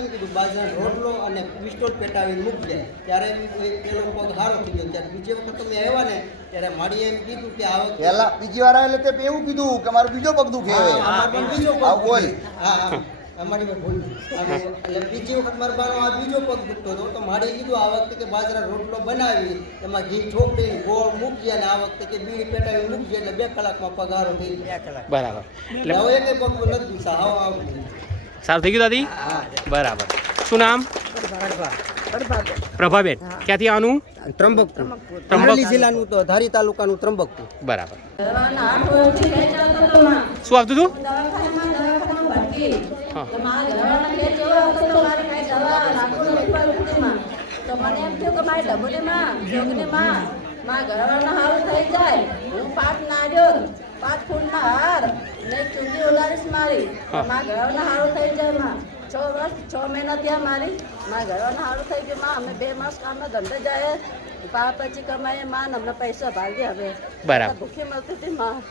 એમ કીધું બાજરાનો રોટલો અને પિસ્ટોલ પેટાવીને મૂકજે. ત્યારે પેલો પગ હારો થઈ ગયો. ત્યારે બીજી વખત તમે આવ્યા ને ત્યારે મારી એમ કીધું કે આ વખતે પહેલા બીજી વાર આવે એટલે તે એવું કીધું કે મારો બીજો પગ દુખે હા, બીજો પગ બોલ. હા હા અમારી ભૂલ. એટલે બીજી વખત મારા બાનો આ બીજો પગ દુખતો હતો. તો મારે કીધું આ વખતે કે બાજરા રોટલો બનાવી એમાં ઘી ચોપડી ગોળ મૂકી અને આ વખતે કે બીડી પેટાવી મૂકજે. એટલે બે કલાકમાં પગારો થઈ જાય બરાબર. એટલે હવે એક પગ નથી દુખતા આવું સારું થઈ ગયું દાદી? બરાબર. શું નામ? પ્રભાબેન. ક્યાંથી આવવાનું ત્રંબકપુર. ત્રંબક- અમરેલી જિલ્લાનું તો ધારી તાલુકાનું ત્રંબકપુર. બરાબર. શું આવતું હતું? થઈ જાય. હું નાડ્યો પાંચ ફૂટના હાર ને ચૂંટી મારી. હા. મારા ઘરવાળાને સારું થઈ જાય માં છ વર્ષ છ મહિના ત્યાં મારી. મારા ઘરવાળાને હારું થઈ ગયું. માં અમે બે માસ કામનો ધંધે જાય. પા પછી કમાઈએ. માં અમને પૈસા ભાગી હવે. બરાબર. ભૂખી મળતી હતી માં.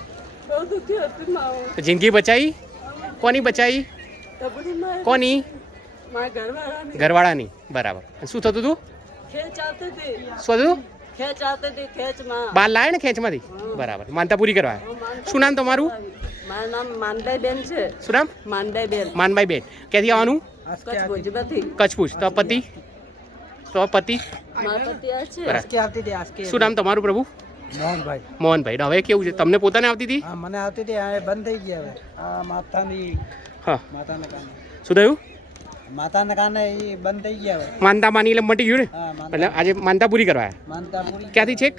બહુ દુઃખી હતી માં. જિંદગી બચાવી કોની બચાવી કોની? ઘરવાળાની. બરાબર. શું થતું હતું? શું થતું? હતું ખેંચ આવતી હતી ખેંચમાં. બાર લાવે ને ખેંચમાંથી? બરાબર. માનતા પૂરી કરવા. શું નામ તમારું? મારું નામ માનદાઈબેન છે. શું નામ? માનદાઈબેન માનભાઈ બેન ક્યાંથી આવવાનું? કચ્છ તો પતિ? તો પતિ? શું નામ તમારું પ્રભુ? મોહનભાઈ. મોહનભાઈ. હવે કેવું છે? તમને પોતાને આવતી હતી? મને આવતી હતી બંધ થઈ ગયા હવે. આ માતાની હા. માતાને શું થયું? માતાના કારણે એ બંધ થઈ ગયા હવે માનતા માની એટલે મટી ગયું ને? એટલે આજે માનતા પૂરી કરવા માનતા પૂરી ક્યાંથી છેક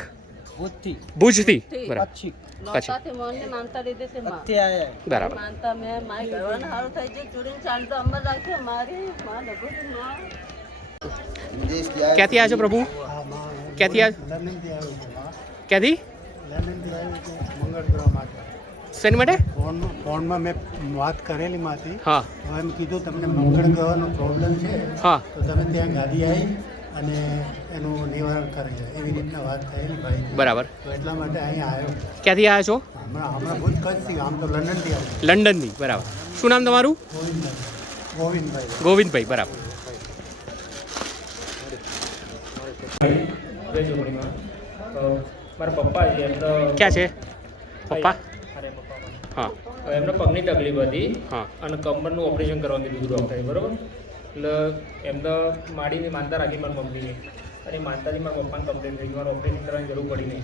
ભુજથી. બરાબર. પછી. નોતાથી મોહનની માનતા લીધી હતી માં. થી આયા બરાબર. માનતા મેં મારી ઘરવાળાને સારું થઈ જાય ચૂડીને ચાંદ અમર રાખ્યો મારી માં ડબુલી માં. ક્યાંથી આવ્યા છો પ્રભુ? ક્યાંથી આવ્યા? ક્યાંથી? શેની માટે? ફોનમાં ફોનમાં મેં વાત કરેલી માથી. હા. હવે એમ કીધું તમને મંગળ ગ્રહનો પ્રોબ્લેમ છે હા. તો તમે ત્યાં ગાદી આવી અને એનું નિવારણ કરી છે એવી રીતના વાત થયેલી ભાઈ બરાબર. તો એટલા માટે અહીંયા આવ્યો. ક્યાંથી આવ્યા છો? હમણાં હમણાં ભૂત કચ્છથી આમ તો લંડનથી આવ્યો. લંડનથી બરાબર. શું નામ તમારું? ગોવિંદભાઈ. ગોવિંદભાઈ. ગોવિંદભાઈ બરાબર. મારા પપ્પા છે એમ તો ક્યાં છે? પપ્પા. હા. એમને પગની તકલીફ હતી હા. અને કમરનું ઓપરેશન કરવાનું કીધું ડૉક્ટરે બરાબર? એટલે એમને માડીને માનતા રાખી મારી મમ્મીની. અને માનતાની મારા પપ્પાને કમ્પ્લેન થઈ મારે ઓપરેશન કરવાની જરૂર પડી નહીં.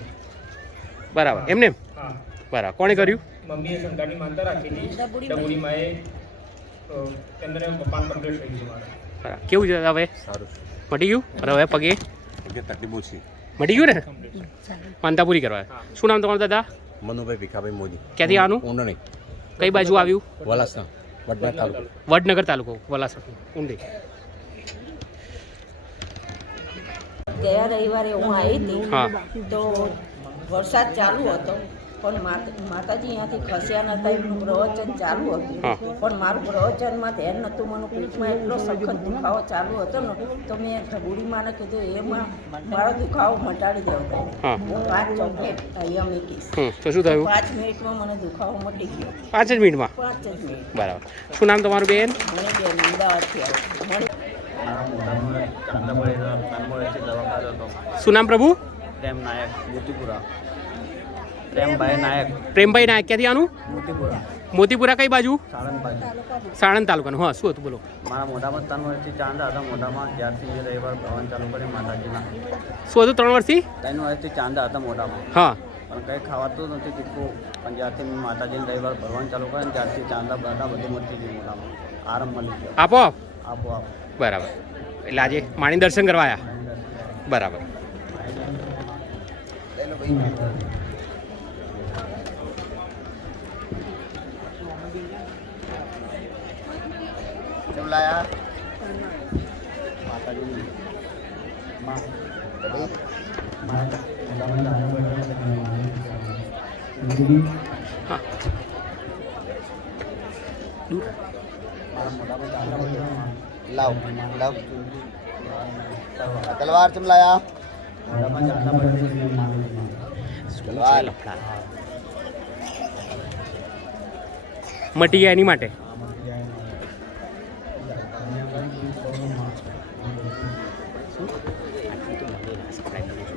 બરાબર. એમને? એમ? હા. બરાબર. કોણે કર્યું? મમ્મીએ શંકાની માનતા રાખી હતી. ડબુડી માએ. એમને પપ્પાને કમ્પ્લેન થઈ ગયું મારે. બરાબર. કેવું છે હવે સારું. મટી ગયું? અને હવે પગે? તકલીફ ઓછી. મટી ગયું ને? માનતા પૂરી કરવા. શું નામ તમારું દાદા? મનુભાઈ ભીખાભાઈ મોદી. ક્યાંથી આનું? ઊંડણી કઈ બાજુ આવ્યું? વલાસના વડનગર તાલુકો. વડનગર તાલુકો વલાસડ. ઊંડી ગયા રવિવારે હું આવી હા. હતી તો વરસાદ ચાલુ હતો. પણ માત- માતાજી અહીંયાથી ખસ્યા નતા એમનું પ્રવચન ચાલુ હતું. પણ મારું પ્રવચનમાં ધ્યાન નહોતું મને પીઠમાં એટલો સખત દુખાવો ચાલુ હતો ને તો મેં બુડી માને કીધું એમાં મારો દુખાવો મટાડી દેવો હું. પાંચ ચોકલેટ અહીંયા મૂકીશ. હમ તો શું થયું? પાંચ મિનિટમાં મને દુખાવો મટી ગયો. પાંચ જ મિનિટમાં? પાંચ જ મિનિટ. બરાબર. શું નામ તમારું બેન? મને બેન અમદાવાદથી આવ્યું શું નામ પ્રભુ? પ્રેમ નાયક મોતીપુરા. પ્રેમભાઈ નાયક. પ્રેમભાઈ નાયક. ક્યાંથી આનું? મોતીપુરા. મોતીપુરા કઈ બાજુ? સાણંદ તાલુકાનું. હા શું હતું બોલો? મારા મોઢામાં ત્રણ વર્ષથી ચાંદા હતા. મોઢામાં જ્યારથી એ રવિવાર ભવન ચાલુ કરી માતાજીના. શું હતું ત્રણ વર્ષથી? ત્રણ વર્ષથી ચાંદા હતા મોઢામાં. હા. પણ કંઈ ખાવાતું નથી તીખું. પણ જ્યારથી માતાજીને રવિવાર ભરવાનું ચાલુ કરે ને ત્યારથી ચાંદા બધા બધું મળતી ગયું મોઢામાં. આરામ મળી ગયો. આપો આપો આપો બરાબર. એટલે આજે માણી દર્શન કરવા આવ્યા બરાબર. કેમ લાયા માતાજીની માં કઢી? હા લાવ લાવ તલવાર કેમ લાયા તલવાર મટી ગયા એની માટે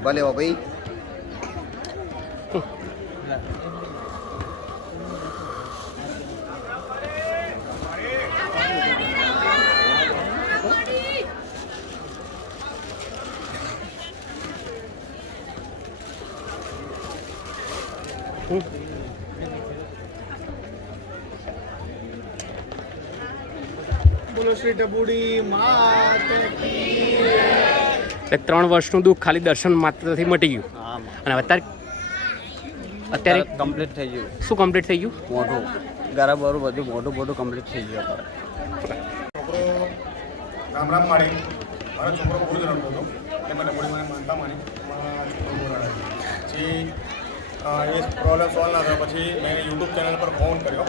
ભલે હો ભાઈ. બોલો શ્રી ડબુડી એટલે ત્રણ વર્ષનું દુઃખ ખાલી દર્શન માત્રથી મટી ગયું. અને અત્યારે અત્યારે કમ્પ્લીટ થઈ ગયું. શું કમ્પ્લીટ થઈ ગયું? મોઢું. ગરબ બરું બધું મોઢું મોઢું કમ્પ્લીટ થઈ ગયું અત્યારે છોકરો રામ રામ માળી. મારો છોકરો બહુ જ રમતો હતો. એ મને મને માનતા માની પછી એ પ્રોબ્લેમ સોલ્વ ના થયો પછી મેં યુટ્યુબ ચેનલ પર ફોન કર્યો.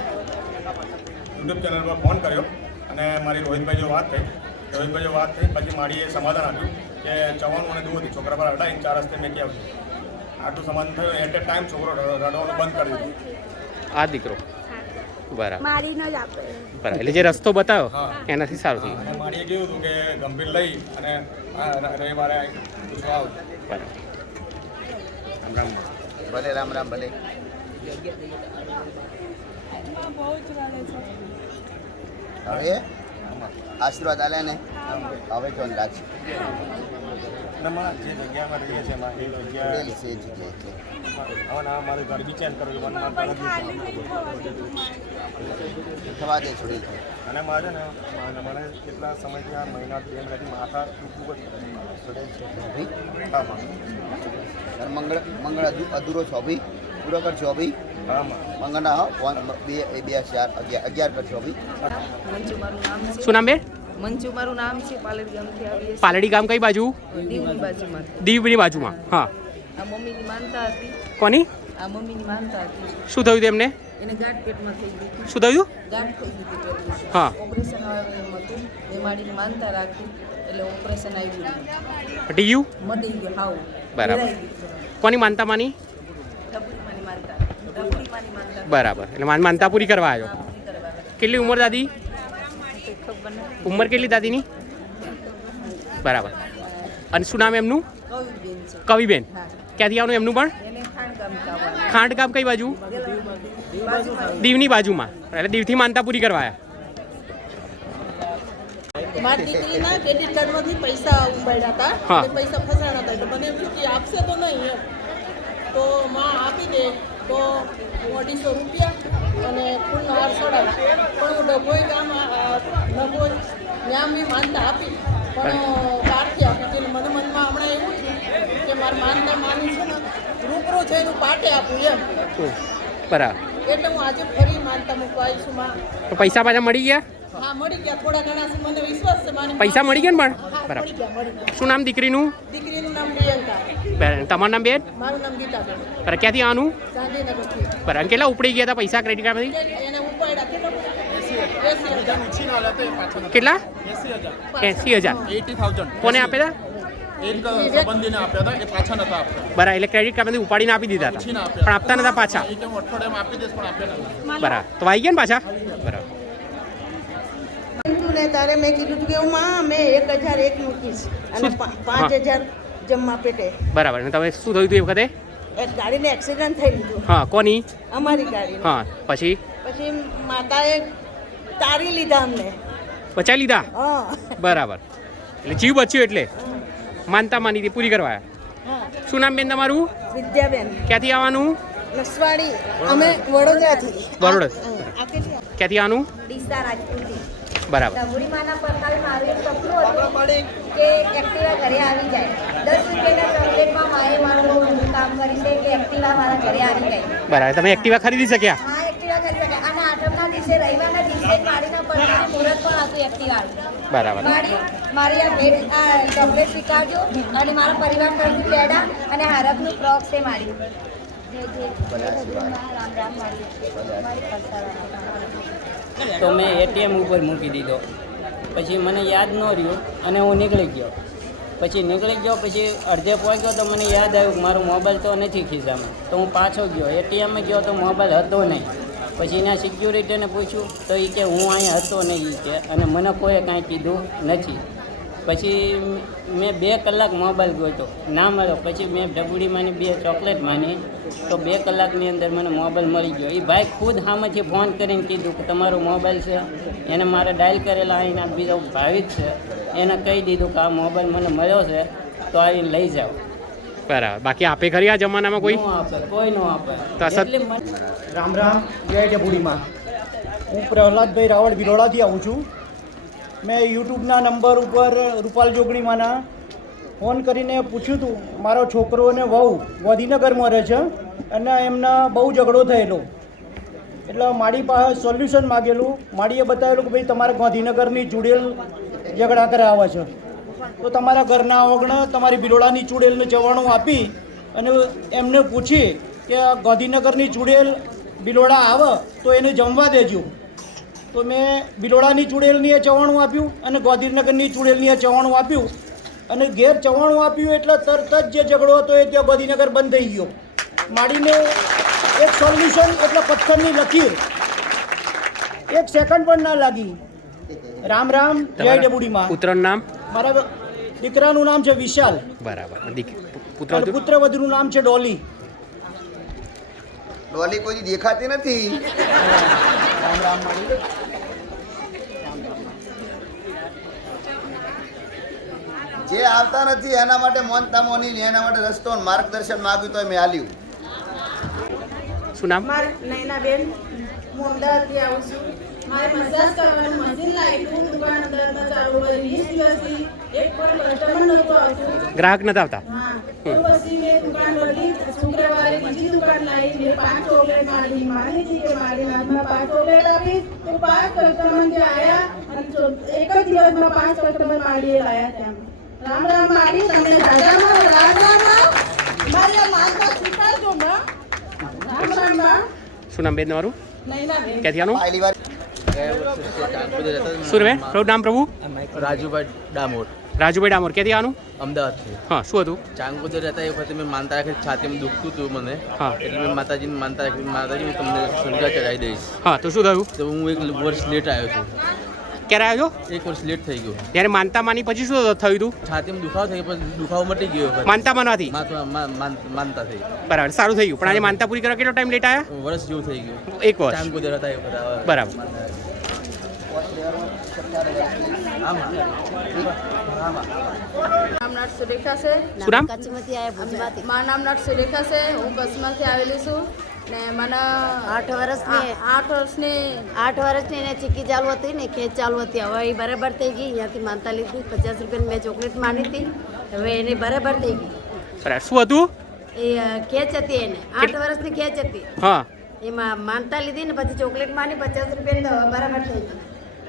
યુટ્યુબ ચેનલ પર ફોન કર્યો. અને મારી રોહિતભાઈ જો વાત થઈ. રોહિતભાઈ જો વાત થઈ. પછી મારી એ સમાધાન આપ્યું. કે ચવાનું મને દૂર હતી છોકરા પર હટાવીને ચાર રસ્તે મેં ક્યાં આટલું સમાધાન થયું એટ એ ટાઈમ છોકરો રડવાનું બંધ કરી દીધું. આ દીકરો? બરાબર. બરાબર એટલે જે રસ્તો બતાવ્યો હા. એનાથી સારું થયું. મારીએ કેવું હતું કે ગંભીર લઈ અને રવિવારે પૂછવા આવું. ગયું ભલે રામ રામ ભલે. હવે આશીર્વાદ આલ્યા ને. હવે જોન રાખશે જે જગ્યામાં રહીએ છીએ એમાં એ જગ્યા છે એ જગ્યાએ. છે. હવે ના મારું ઘર બી ચેન્જ કરવું મને થવા દે છોડી દે. અને મારે ને મને કેટલા સમયથી આ મહિના બે મહિનાથી માથા દુખવું જ હા મંગળ મંગળ અધૂરો છો ભાઈ પૂરો કરશો છો ભાઈ હા મંગળના બે એ બે ચાર અગિયાર અગિયાર કર ભાઈ મંજુ મારું નામ છે શું નામ બે? મંજુ મારું નામ છે પાલર ગામથી આવીએ પાલડી ગામ કઈ બાજુ? દીવની બાજુમાં. દીવની બાજુમાં હા. આ મમ્મીની માનતા હતી. કોની? આ મમ્મીની માનતા હતી. શું થયું તેમને? એને ગાંઠ પેટમાં થઈ ગઈ શું થયું? ગાંઠ થઈ ગઈ પેટમાં. હા. ઓપરેશન હતું. એ માડીની માનતા રાખી એટલે ઓપરેશન આવ્યું હટી ગયું? મટી ગયું હાવ. બરાબર. કોની માનતા માની? માનતા. બરાબર. એટલે માન માનતા પૂરી કરવા આવ્યો. કેટલી ઉંમર દાદી? ઉંમર કેટલી દાદીની? બરાબર. અને શું નામ એમનું? કવિબેન. ક્યાંથી આવવાનું એમનું પણ? એને ખાણ ગામ આવવાનું ખાંડ ગામ કઈ બાજુ? દીવની બાજુમાં. એટલે દીવથી માનતા પૂરી કરવા મારી દીકરીના ક્રેડિટ કાર્ડમાંથી પૈસા ઉપાડ્યા હતા. પૈસા ફસાણા હતા. તો મને એમ કે આપશે તો નહીં એમ. તો માં આપી દે. તો હું અઢીસો રૂપિયા અને ફૂલનો હાર ચડાવી પણ હું ડભોઈ ગામ ડભોઈ ત્યાં મેં માનતા આપી. પણ બહારથી આપી હતી મને મનમાં હમણાં એવું થયું કે મારે માનતા માની છે ને રૂબરૂ જઈને પાટે આપું એમ. બરાબર. એટલે હું આજે ફરી માનતા મૂકવા આવી છું માં. પૈસા પાછા મળી ગયા? હા મળી ગયા. થોડા ઘણા છે, મને વિશ્વાસ છે મારી પૈસા મળી ગયા ને પણ? બરાબર. શું નામ દીકરીનું? દીકરીનું નામ પ્રિયંકા. તમારું નામ બેન? મારું નામ ગીતાબેન. બરાબર. ક્યાંથી આનું? ગાંધીનગરથી. બરાબર. કેટલા ઉપડી ગયા હતા પૈસા ક્રેડિટ કાર્ડમાંથી એને ઉપાડ્યા કેટલો? એસી હજાર. કોને બરાબર એટલે ક્રેડિટ કાર્ડમાંથી ઉપાડીને આપી દીધા હતા. પણ આપતા નતા પાછા. બરાબર. તો આવી ગયા ને પાછા? બરાબર. તારે મેં કીધું કે હું માં મેં એક હજાર એક મૂકીશ અને પાંચ હજાર જમવા પેટે. બરાબર. તમે શું થયું હતું એ વખતે? ગાડીને એક્સિડન્ટ થઈ લીધું હા કોની? અમારી ગાડીને. હા પછી? પછી માતાએ તારી લીધા અમને. બચાવી લીધા? બરાબર. એટલે જીવ બચ્યું એટલે માનતા માની પૂરી કરવા. શું નામ બેન તમારું? વિદ્યાબેન. ક્યાંથી આવવાનું? લસવાડી અમે વડોદરાથી. કેટલી? ક્યાંથી આવવાનું? ડીસા રાજપૂતી બરાબર. ડભોડી માના મારું સપનું હતું કે એક્ટિવા ઘરે આવી જાય. દસ રૂપિયાના ચોકલેટમાં માએ મારું કામ કર્યું છે કે એક્ટિવા મારા ઘરે આવી જાય. બરાબર. તમે એક્ટિવા ખરીદી શક્યા? હા એક્ટિવા કરી શકે અને આઠમના દિવસે રવિવારના બરાબર. મારી મારી આ ભેટ આ ચોકલેટ સ્વીકારજો અને મારા પરિવાર તરફથી પેડા અને હારકનું ફ્રોક છે મારી. જય જય જય ભગવાન રામ રામ મારી મારી પરસાળા તો મેં એટીએમ ઉપર મૂકી દીધો. પછી મને યાદ ન રહ્યું અને હું નીકળી ગયો. પછી નીકળી ગયો પછી અડધે પહોંચ્યો તો મને યાદ આવ્યું મારો મોબાઈલ તો નથી ખિસ્સામાં. તો હું પાછો ગયો. એટીએમ ગયો તો મોબાઈલ હતો નહીં. પછી એના સિક્યુરિટીને પૂછ્યું, તો એ કે હું અહીંયા હતો નહીં એ કે, અને મને કોઈએ કાંઈ કીધું નથી. પછી મેં બે કલાક મોબાઈલ ગોતો ના મળ્યો પછી મેં ડબુડીમાંની બે ચોકલેટ માની, તો બે કલાકની અંદર મને મોબાઈલ મળી ગયો. એ ભાઈ ખુદ સામેથી ફોન કરીને કીધું કે તમારો મોબાઈલ છે, એને મારે ડાયલ કરેલા અહીંના બીજો ભાવિ જ છે, એને કહી દીધું કે આ મોબાઈલ મને મળ્યો છે, તો આવીને લઈ જાઓ. બરાબર બાકી આપે ખરી આ જમાનામાં કોઈ? કોઈ નો આપે. રામ રામ જય ડબુડીમાં હું પ્રહલાદભાઈ રાવળ વિરોડાથી આવું છું. મેં યુટ્યુબના નંબર ઉપર રૂપાલ જોગણીમાંના ફોન કરીને પૂછ્યું હતું મારો છોકરો અને વહુ ગાંધીનગરમાં રહે છે અને એમના બહુ ઝઘડો થયેલો. એટલે મારી પાસે સોલ્યુશન માગેલું. માડીએ બતાવેલું કે ભાઈ તમારે ગાંધીનગરની ચૂડેલ ઝઘડા કરાવવા છે. તો તમારા ઘરના ઓગણ તમારી બિલોડાની ચૂડેલને ચવાણું આપી અને એમને પૂછી કે ગાંધીનગરની ચૂડેલ બિલોડા આવે તો એને જમવા દેજો. તો મેં બિલોડાની ચૂડેલની એ ચવાણું આપ્યું અને ગાંધીનગરની ચૂડેલની એ ચવાણું આપ્યું. અને ઘેર ચવાણું આપ્યું એટલે તરત જ જે ઝઘડો હતો એ ત્યાં ગાંધીનગર બંધ થઈ ગયો. માડીને એક સોલ્યુશન એટલે પથ્થરની લકીર. એક સેકન્ડ પણ ના લાગી. રામ રામ જય ડબુડીમાં. ઉત્તરણ નામ? મારા દીકરાનું નામ છે વિશાલ. બરાબર. દીક- પુત્ર વધુનું નામ છે ડોલી. ડોલી કોઈ દેખાતી નથી. રામ રામ જે આવતા નથી એના માટે મોનતા મોની ને એના માટે રસ્તો અને માર્ગદર્શન માગ્યું તો મેં આલ્યું. શું નામ? મારે નૈનાબેન. હું અમદાવાદથી આવું છું. મારે મસાજ કરવાનું મશીન લાગ્યું દુકાન અંદર ચાલુ કરી વીસ દિવસથી એક પણ કસ્ટમર નહોતું આવતું. ગ્રાહક નતા આવતા? હા. તો પછી મેં દુકાન બદલી શુક્રવારે બીજી દુકાન લાવી. મેં પાંચ ચોકલેટ મારી માની હતી કે મારી નામમાં પાંચ ચોકલેટ આપી. તો પાંચ કસ્ટમર જે આવ્યા અને એક જ દિવસમાં પાંચ કસ્ટમર મારીએ લાવ્યા ત્યાં. રામ રામ મારી તમને દાદામાં રામ રામ મારી માનતા સ્વીકારજો માં. રામ રામ શું નામ બેન તમારું ક્યાંથી આનું? શું રે પ્રભુ નામ પ્રભુ? રાજુભાઈ ડામોર. રાજુભાઈ ડામોર. ક્યાંથી આનું? અમદાવાદથી. હા શું હતું? ચાંગોદર રહેતા એ વખતે મેં માનતા રાખી છાતીમાં દુખતું હતું મને. હા. એટલે મેં માતાજીને માનતા રાખી માતાજી હું તમને સુરગા ચડાવી દઈશ. હા તો શું થયું? તો હું એક વર્ષ લેટ આવ્યો છું. ક્યારે આવ્યો? એક વર્ષ લેટ થઈ ગયો. ત્યારે માનતા માની પછી શું થયું હતું? છાતીમાં દુખાવો થઈ પણ દુખાવો મટી ગયો. માનતા માનવાથી માનતા થઈ. બરાબર સારું થઈ ગયું પણ આજે માનતા પૂરી કરવા કેટલો ટાઈમ લેટ આવ્યા? વર્ષ જેવું થઈ ગયું. એક વર્ષ. ચાંગોદર હતા એ બરાબર આમાં આમાં નામ નાટ સુરેખા છે શું નામ કચ્છમાંથી આવ્યા ભુજમાંથી મારું નામ નાટ સુરેખા છે. હું કચ્છમાંથી આવેલી છું. ને મને આઠ વર્ષની આઠ વર્ષની આઠ વર્ષની એને ચીકી ચાલુ હતી ને ખેંચ ચાલુ હતી. હવે એ બરાબર થઈ ગઈ. અહીંયાથી માનતા લીધી. પચાસ રૂપિયાની મેં ચોકલેટ માની હતી. હવે એની બરાબર થઈ ગઈ. શું હતું? એ ખેંચ હતી એને. આઠ વર્ષની ખેંચ હતી. હા. એમાં માનતા લીધી ને પછી ચોકલેટ માંડી પચાસ રૂપિયાની બરાબર થઈ ગઈ.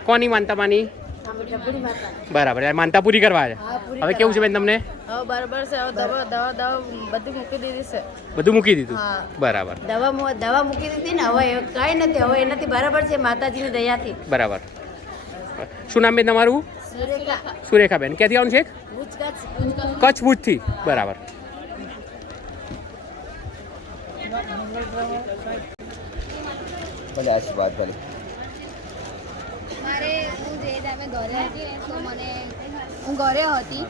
કોની માનતા માની બરાબર યાર માનતા પૂરી કરવા છે. હવે કેવું છે બેન તમને? હવે બરાબર છે હવે દવા દવા દવા બધી મૂકી દીધી છે. બધું મૂકી દીધું? બરાબર. દવા દવા મૂકી દીધી ને હવે કઈ નથી હવે એનાથી બરાબર છે માતાજીની દયાથી. બરાબર. શું નામ બેન તમારું? સુરેખા. બેન. ક્યાંથી આવવાનું છે કચ્છ. ભુજથી બરાબર. ભલે આશીર્વાદ ભલે મારે હું જે ટાઈમે ઘરે હતી તો મને હું ઘરે હતી.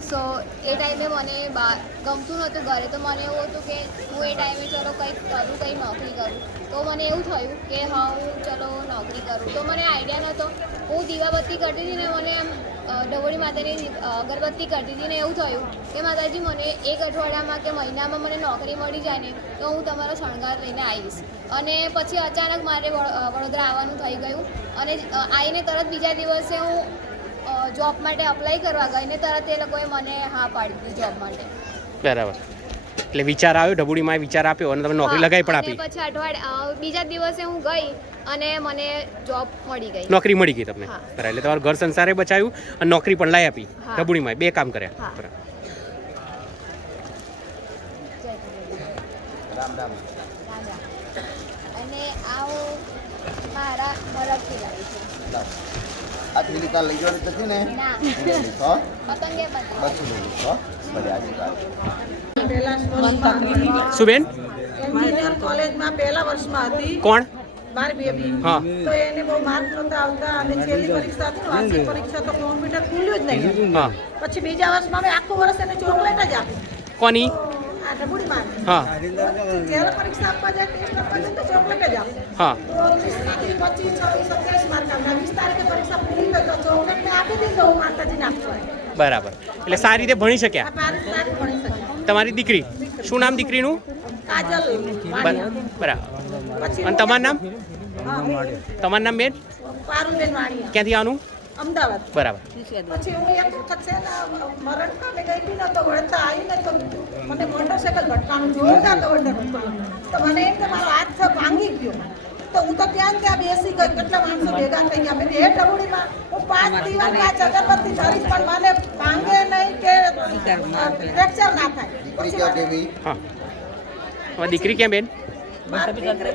સો એ ટાઈમે મને બહાર ગમતું નહોતું ઘરે, તો મને એવું હતું કે હું એ ટાઈમે ચલો કંઈક કરું, કંઈ નોકરી કરું. તો મને એવું થયું કે હા, હું ચલો નોકરી કરું. તો મને આઈડિયા નહોતો. હું દીવાબત્તી કરતી હતી ને, મને એમ ડવોળી માતાની અગરબત્તી કરતી હતી ને એવું થયું કે માતાજી મને એક અઠવાડિયામાં કે મહિનામાં મને નોકરી મળી જાય ને તો હું તમારો શણગાર લઈને આવીશ. અને પછી અચાનક મારે વડો- વડોદરા આવવાનું થઈ ગયું. અને આવીને તરત બીજા દિવસે હું જોબ માટે અપ્લાય કરવા ગઈ ને તરત એ લોકોએ મને હા પાડી દીધી જોબ માટે. બરાબર. એટલે વિચાર આવ્યો ઢબુડીમાં વિચાર આપ્યો અને તમે નોકરી લગાવી પણ આપી. પછી અઠવાડિયા બીજા દિવસે હું ગઈ અને મને જોબ મળી ગઈ. નોકરી મળી ગઈ તમને? હા. બરાબર એટલે તમારું ઘર સંસારે બચાવ્યું અને નોકરી પણ લાવી આપી હા. ઢબુડીમાં બે કામ કર્યા. હા. બરાબર. જય ગુરુદેવ. રામ. રામ અને આ હું મારા લાવી છું. લઈ જવાની ને? ના. પતંગે શું બેન? એન્જિનિયર કોલેજમાં પહેલા વર્ષમાં હતી કોણ? મારી બેબી તો એને બહુ માર્ક નહોતા આવતા. અને છેલ્લી પરીક્ષા વાર્ષિક પરીક્ષા તો કોમ્પ્યુટર ખુલ્યું જ નહીં. પછી બીજા વર્ષમાં મેં આખું વર્ષ એને ચોકલેટ જ આપી. કોની? આ ડબુડી માર. હા. જ્યારે પરીક્ષા આપવા જાય ટેસ્ટ આપવા જાય તો ચોકલેટ જ આપે. હા. પચીસ છવ્વીસ સત્યાવીસ માર્ક આવતા વીસ તારીખે પરીક્ષા પૂરી થઈ ચોકલેટ આપી દીધો હું માતાજીને આપવા. બરાબર. એટલે સારી રીતે ભણી શક્યા. તમારી દીકરી? શું નામ દીકરીનું? કાજલ બરાબર. પછી અને તમારું નામ? તમારું નામ બેન? પારુલબેન વાણિયા. ક્યાંથી આવવાનું અમદાવાદ. બરાબર. પછી હું એક વખત છે ને મરણ પામે ગઈ હતી ને તો વળતા આવીને તો મને મોટરસાઇકલ ભટકાણું તો મને એમ કે મારો હાથ ભાંગી ગયો. તો હું તો ત્યાં ને ત્યાં બેસી ગઈ કેટલા માણસો ભેગા થઈ ગયા. મેં હે હું પાંચ દિવસ પાંચ અગરબત્તી ધરીશ પણ મને ભાંગે નહીં કે ફ્રેક્ચર ના થાય. પછી દીકરી ક્યાં બેન?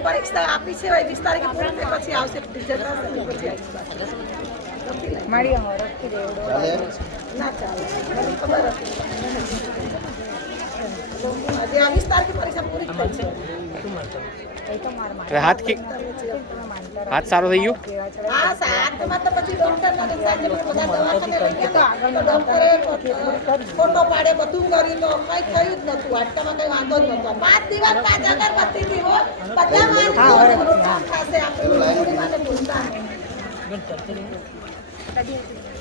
પરીક્ષા આપી છે તારીખે પછી આવશે ના ચાલે ખબર હાથ હાથ સારો થઈ ગયો? ફોટો પાડે બધું કર્યું તો કઈ થયું જ નતું આટલામાં કઈ વાંધો જ નતો પાંચ દિવસ પાંચ અગરબત્તી થી હો બધા નુકસાન થશે આપણે.